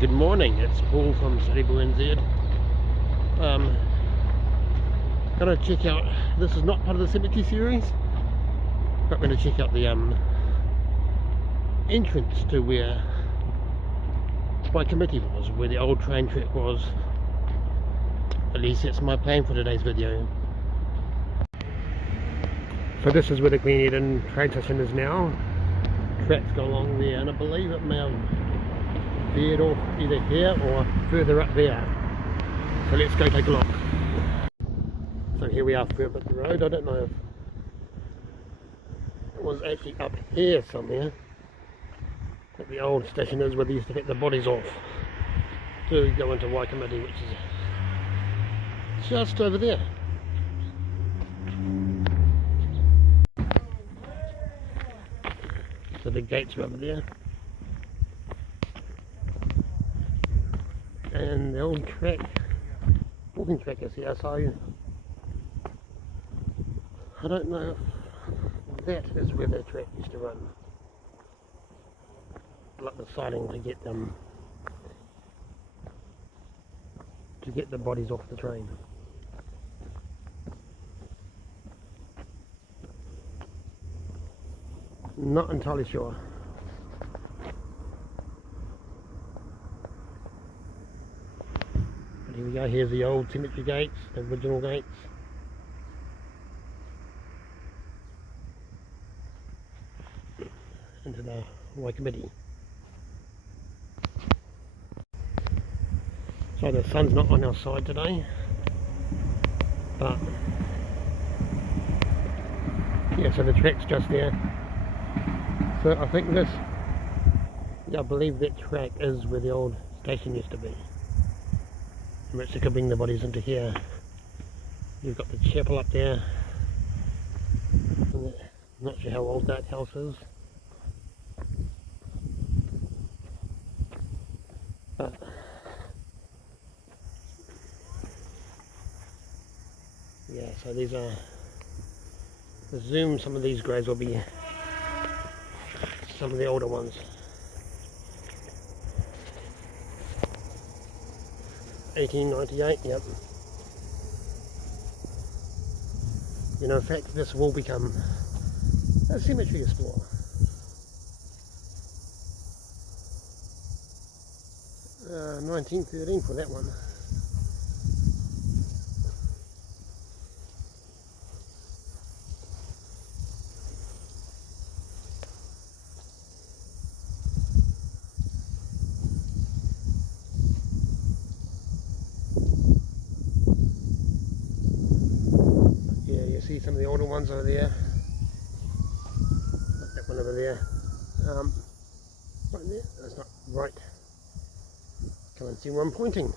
Good morning, it's Paul from Cerebral NZ. Gonna check out, this is not part of the cemetery series, but I'm gonna check out the entrance to where Waikomiti was, where the old train track was. At least that's my plan for today's video. So this is where the Glen Eden train station is now. Tracks go along there, and I believe it may have veered off either here or further up there. So let's go take a look. So here we are further up the road. I don't know if it was actually up here somewhere that the old station is, where they used to get the bodies off to go into Waikomiti, which is just over there. So the gates are over there, and the old track, walking track is here, so I don't know if that is where the track used to run. Like the siding to get them, to get the bodies off the train. Not entirely sure. But here we go, here's the old cemetery gates, the original gates. Into the Waikomiti. So the sun's not on our side today, but yeah, so the track's just there. So I think this, yeah, I believe that track is where the old station used to be. Which they could bring the bodies into here. You've got the chapel up there. I'm not sure how old that house is. But yeah, so these are, I presume some of these graves will be some of the older ones. (1898), yep. You know, in fact, this will become a cemetery explorer. 1913 for that one. See some of the older ones over there. That one over there. Right there. That's not right. Come and see where I'm pointing.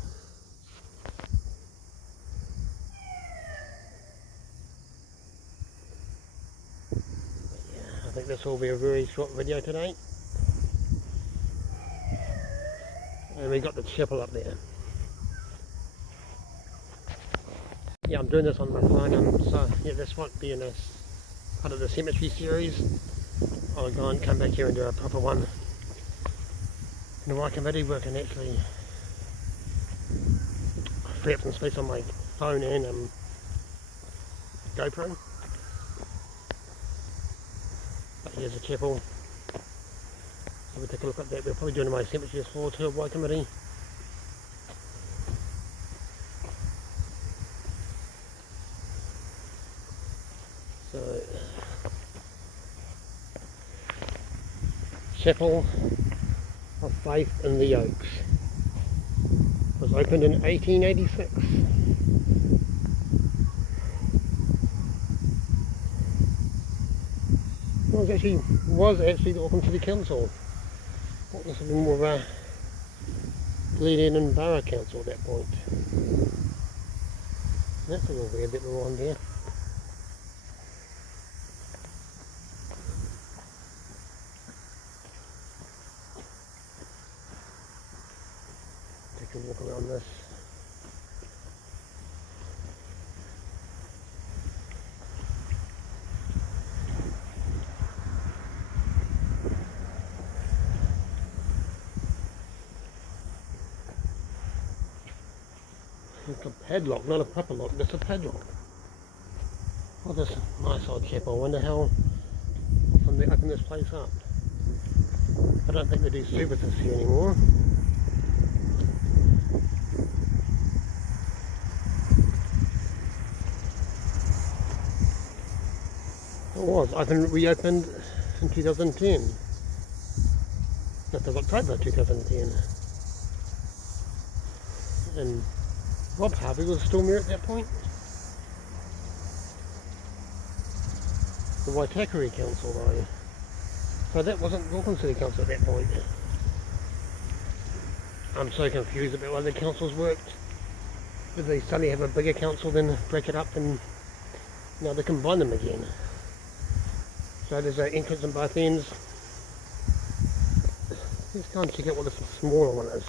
Yeah, I think this will be a very short video today. And we got the chapel up there. Yeah, I'm doing this on my phone, so yeah, this won't be in a part of the cemetery series. I'll go and come back here and do a proper one in the Waikomiti, where I can actually free up some space on my phone and GoPro. But here's the chapel, so we'll take a look at that. We're probably doing my cemetery floor tour of Waikomiti. So, Chapel of Faith in the Oaks was opened in 1886. Was actually the Auckland City Council. Thought this would be more of a Glen Eden Borough Council at that point. That's a little weird that we're on there. Take a walk around this. It's a padlock, not a proper lock, just a padlock. Oh, this nice old chapel. I wonder how often they open this place up. I don't think they do services here anymore. It was reopened in 2010. 5th of October 2010. And Rob Harvey was still mayor at that point. The Waitakere Council though. So that wasn't Auckland City Council at that point. I'm so confused about why the councils worked. Did they suddenly have a bigger council, then break it up, and now they combine them again? So there's an entrance on both ends. Let's go and check out what this smaller one is.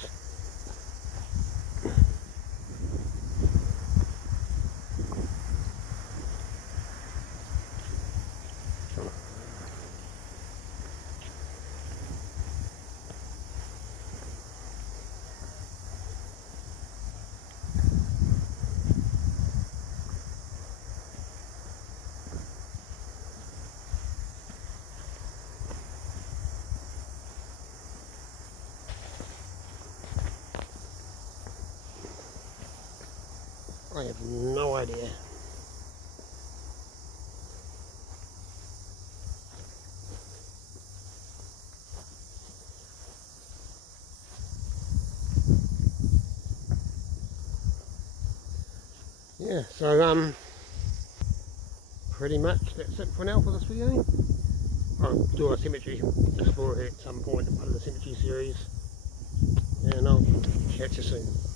I have no idea. Yeah, so pretty much that's it for now for this video. I'll do a cemetery explorer at some point, part of the cemetery series, and I'll catch you soon.